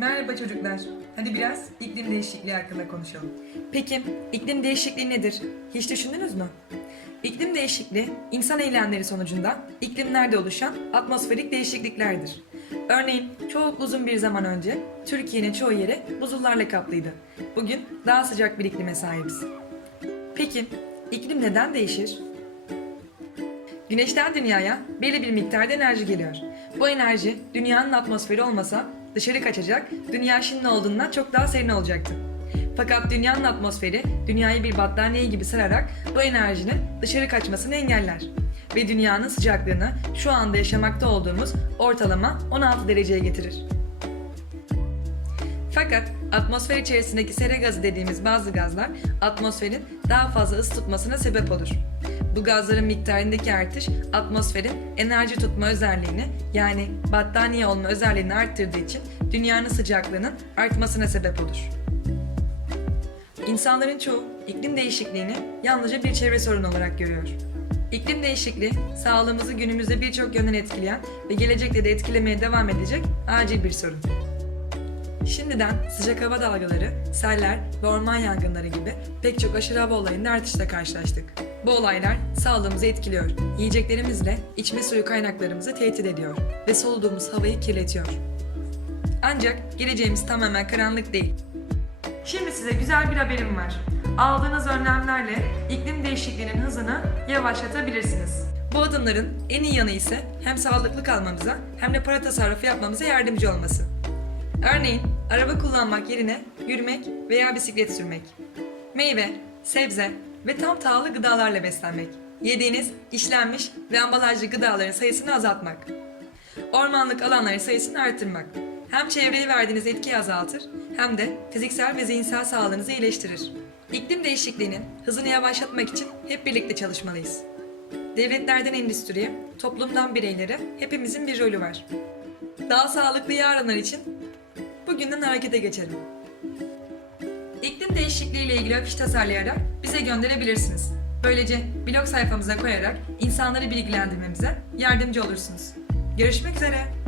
Merhaba çocuklar. Hadi biraz iklim değişikliği hakkında konuşalım. Peki iklim değişikliği nedir? Hiç düşündünüz mü? İklim değişikliği insan eylemleri sonucunda iklimlerde oluşan atmosferik değişikliklerdir. Örneğin çok uzun bir zaman önce Türkiye'nin çoğu yeri buzullarla kaplıydı. Bugün daha sıcak bir iklime sahibiz. Peki iklim neden değişir? Güneşten dünyaya belli bir miktarda enerji geliyor. Bu enerji dünyanın atmosferi olmasa dışarı kaçacak, dünya şimdi olduğundan çok daha serin olacaktı. Fakat dünyanın atmosferi dünyayı bir battaniye gibi sararak bu enerjinin dışarı kaçmasını engeller. Ve dünyanın sıcaklığını şu anda yaşamakta olduğumuz ortalama 16 dereceye getirir. Fakat atmosfer içerisindeki sera gazı dediğimiz bazı gazlar atmosferin daha fazla ısı tutmasına sebep olur. Bu gazların miktarındaki artış atmosferin enerji tutma özelliğini yani battaniye olma özelliğini arttırdığı için dünyanın sıcaklığının artmasına sebep olur. İnsanların çoğu iklim değişikliğini yalnızca bir çevre sorunu olarak görüyor. İklim değişikliği sağlığımızı günümüzde birçok yönden etkileyen ve gelecekte de etkilemeye devam edecek acil bir sorun. Şimdiden sıcak hava dalgaları, seller ve orman yangınları gibi pek çok aşırı hava olayında artışla karşılaştık. Bu olaylar sağlığımızı etkiliyor, yiyeceklerimizle içme suyu kaynaklarımızı tehdit ediyor ve soluduğumuz havayı kirletiyor. Ancak geleceğimiz tamamen karanlık değil. Şimdi size güzel bir haberim var. Aldığınız önlemlerle iklim değişikliğinin hızını yavaşlatabilirsiniz. Bu adımların en iyi yanı ise hem sağlıklı kalmamıza hem de para tasarrufu yapmamıza yardımcı olması. Örneğin araba kullanmak yerine yürümek veya bisiklet sürmek. Meyve, sebze ve tam tahıllı gıdalarla beslenmek. Yediğiniz işlenmiş ve ambalajlı gıdaların sayısını azaltmak. Ormanlık alanların sayısını arttırmak. Hem çevreye verdiğiniz etkiyi azaltır hem de fiziksel ve zihinsel sağlığınızı iyileştirir. İklim değişikliğinin hızını yavaşlatmak için hep birlikte çalışmalıyız. Devletlerden endüstriye, toplumdan bireylere hepimizin bir rolü var. Daha sağlıklı yarınlar için bugünden harekete geçelim. İklim değişikliği ile ilgili afiş tasarlayarak bize gönderebilirsiniz. Böylece blog sayfamıza koyarak insanları bilgilendirmemize yardımcı olursunuz. Görüşmek üzere.